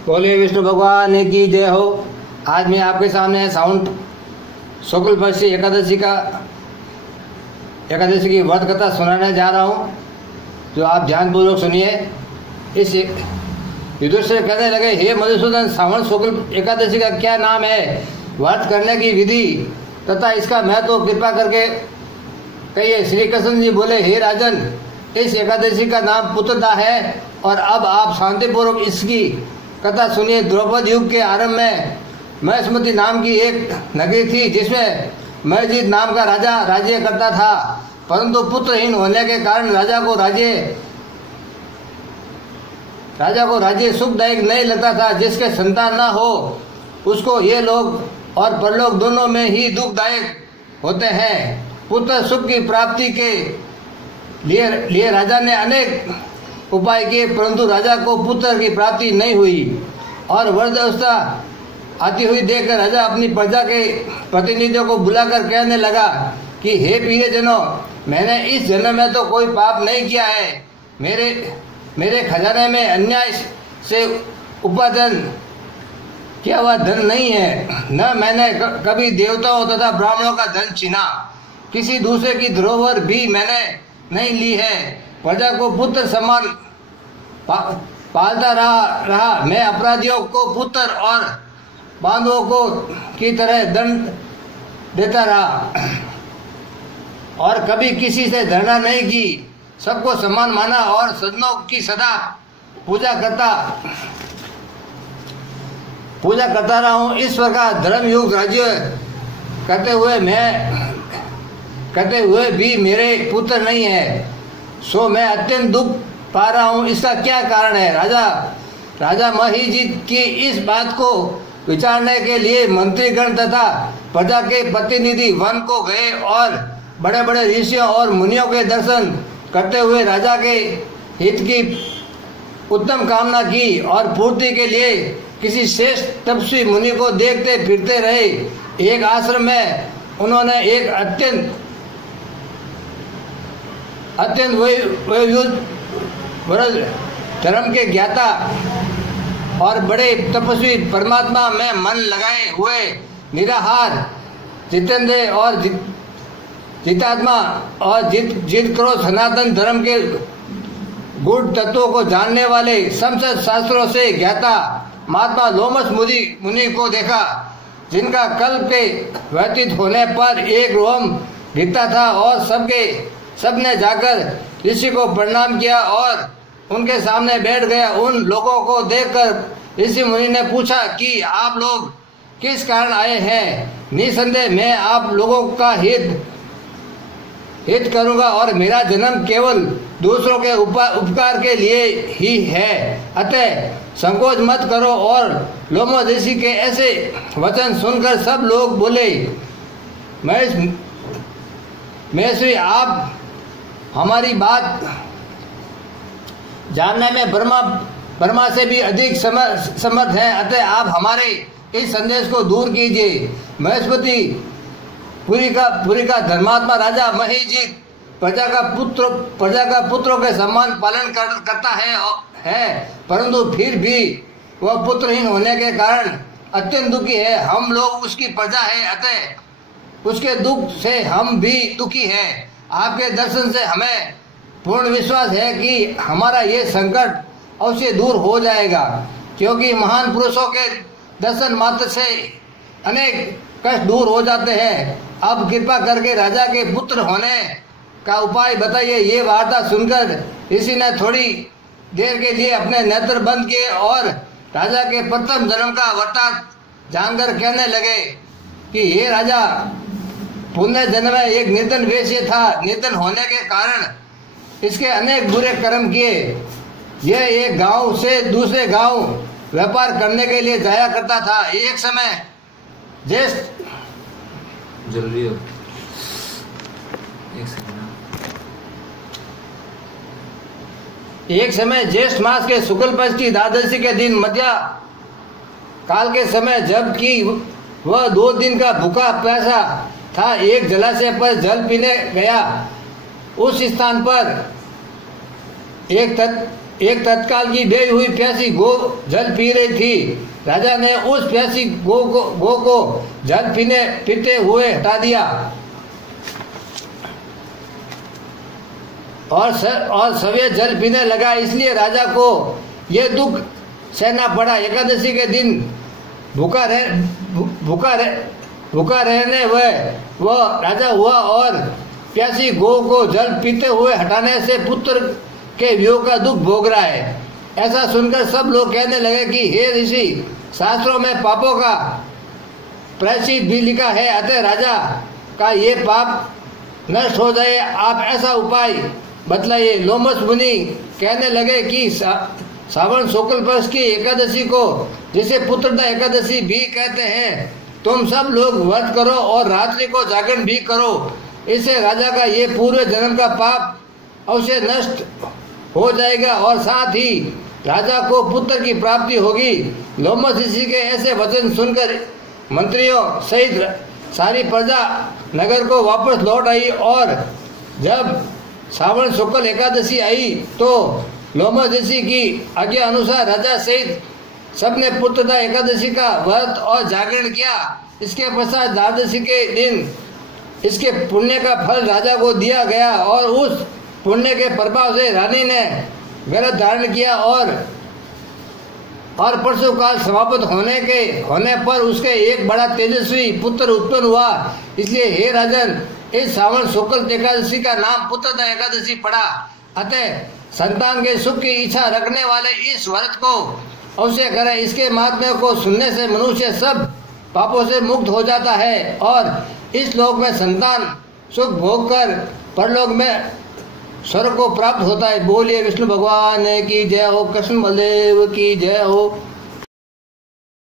बोले विष्णु भगवान की जय हो। आज मैं आपके सामने साउंड शुक्ल पक्ष एकादशी की व्रत कथा सुनाने जा रहा हूँ, जो आप ध्यानपूर्वक सुनिए। इस युधिष्ठिर कहने लगे, हे मधुसूदन, श्रावण शुक्ल एकादशी का क्या नाम है, व्रत करने की विधि तथा इसका महत्व कृपा करके कहिए। श्री कृष्ण जी बोले, हे राजन, इस एकादशी का नाम पुत्रदा है और अब आप शांतिपूर्वक इसकी कथा सुनिए। द्रौपदी युग के आरंभ में महेश्मती नाम की एक नगरी थी, जिसमें मयजीत नाम का राजा राज्य करता था, परंतु पुत्रहीन होने के कारण राजा को राज्य सुखदायक नहीं लगता था। जिसके संतान न हो उसको ये लोग और परलोक दोनों में ही दुखदायक होते हैं। पुत्र सुख की प्राप्ति के लिए राजा ने अनेक उपाय किए, परंतु राजा को पुत्र की प्राप्ति नहीं हुई। और वृद्धावस्था आती हुई देखकर राजा अपनी प्रजा के प्रतिनिधियों को बुलाकर कहने लगा कि हे प्रियजनों, मैंने इस जन्म में तो कोई पाप नहीं किया है। मेरे खजाने में अन्याय से उपार्जन किया हुआ धन नहीं है, न मैंने कभी देवताओं तथा ब्राह्मणों का धन छीना। किसी दूसरे की धरोहर भी मैंने नहीं ली है। प्रजा को पुत्र समान पालता रहा। मैं अपराधियों को पुत्र और बांधवों को की तरह दंड देता रहा और कभी किसी से धरना नहीं की। सबको समान माना और सज्जनों की सदा पूजा करता रहा हूँ। ईश्वर का धर्मयुक्त राज्य करते हुए भी मेरे पुत्र नहीं है, सो मैं अत्यंत दुख पा रहा हूँ। इसका क्या कारण है? राजा महीजीत की इस बात को विचारने के लिए मंत्रीगण तथा प्रजा के प्रतिनिधि वन को गए और बड़े बड़े ऋषियों और मुनियों के दर्शन करते हुए राजा के हित की उत्तम कामना की और पूर्ति के लिए किसी श्रेष्ठ तपस्वी मुनि को देखते फिरते रहे। एक आश्रम में उन्होंने एक अत्यंत धर्म के ज्ञाता और बड़े तपस्वी परमात्मा में मन लगाए हुए निराहार, जितेंद्र और जितात्मा और जित करो सनातन धर्म के गुण तत्वों को जानने वाले संसद शास्त्रों से ज्ञाता महात्मा लोमस मुनि को देखा, जिनका कल्प के व्यतीत होने पर एक रोम गिरता था। और सबने जाकर ऋषि को प्रणाम किया और उनके सामने बैठ गया। उन लोगों को देखकर ऋषि मुनि ने पूछा कि आप लोग किस कारण आए हैं? निसंदेह मैं आप लोगों का हित करूंगा और मेरा जन्म केवल दूसरों के उपकार के लिए ही है, अतः संकोच मत करो। और लोमस ऋषि के ऐसे वचन सुनकर सब लोग बोले, महेश्वरी, आप हमारी बात जानने में ब्रह्मा से भी अधिक समर्थ हैं, अतः आप हमारे इस संदेश को दूर कीजिए। महेश्वती पुरी का धर्मात्मा राजा महीजीत प्रजा का पुत्रों के समान पालन करता है, परंतु फिर भी वह पुत्रहीन होने के कारण अत्यंत दुखी है। हम लोग उसकी प्रजा है, अतः उसके दुख से हम भी दुखी हैं। आपके दर्शन से हमें पूर्ण विश्वास है कि हमारा ये संकट अवश्य दूर हो जाएगा, क्योंकि महान पुरुषों के दर्शन मात्र से अनेक कष्ट दूर हो जाते हैं। अब कृपा करके राजा के पुत्र होने का उपाय बताइए। ये वार्ता सुनकर ऋषि ने थोड़ी देर के लिए अपने नेत्र बंद किए और राजा के प्रथम जन्म का वृत्तांत जानकर कहने लगे कि हे राजा, पुण्य जन्म में एक निर्धन वेश्य था। निर्धन होने के कारण इसके अनेक बुरे कर्म किए। यह एक गांव से दूसरे गांव व्यापार करने के लिए जाया करता था। एक समय ज्येष्ठ मास के शुक्ल पक्ष की द्वादशी के दिन मध्या काल के समय, जबकि वह 2 दिन का भूखा प्यासा था, एक जलाशय पर जल पीने गया। उस स्थान पर एक तत्काल की बेई हुई प्यासी गो जल पी रही थी। राजा ने उस प्यासी गो को जल पीते हुए हटा दिया और सवेरे जल पीने लगा। इसलिए राजा को यह दुख सहना पड़ा। एकादशी के दिन भूखा रहने वह राजा हुआ और प्यासी गो को जल पीते हुए हटाने से पुत्र के वियोग का दुख भोग रहा है। ऐसा सुनकर सब लोग कहने लगे कि हे ऋषि, शास्त्रों में पापों का प्रायश्चित भी लिखा है, अतः राजा का ये पाप नष्ट हो जाए, आप ऐसा उपाय बतलाइए। लोमस मुनि कहने लगे कि श्रावण शुक्ल पक्ष की एकादशी को, जिसे पुत्रदा एकादशी भी कहते हैं, तुम सब लोग व्रत करो और रात्रि को जागरण भी करो। इससे राजा का ये पूर्व जन्म का पाप अवश्य नष्ट हो जाएगा और साथ ही राजा को पुत्र की प्राप्ति होगी। लोमस ऋषि के ऐसे वचन सुनकर मंत्रियों सहित सारी प्रजा नगर को वापस लौट आई और जब श्रावण शुक्ल एकादशी आई तो लोमस ऋषि की आज्ञा अनुसार राजा सहित सबने पुत्रदा एकादशी का व्रत और जागरण किया। इसके पश्चात द्वादशी के दिन इसके पुण्य का फल राजा को दिया गया और उस पुण्य के प्रभाव से रानी ने गर्भ धारण किया और परशु काल समाप्त होने पर उसके एक बड़ा तेजस्वी पुत्र उत्पन्न हुआ। इसलिए हे राजन, इस श्रावण शुक्ल एकादशी का नाम पुत्रदा एकादशी पड़ा। अतः संतान के सुख की इच्छा रखने वाले इस व्रत को अवश्य करें। इसके महात्म्य को सुनने से मनुष्य सब पापों से मुक्त हो जाता है और इस लोक में संतान सुख भोग कर परलोक में स्वर्ग को प्राप्त होता है। बोलिए विष्णु भगवान की जय हो, कृष्ण बलदेव की जय हो।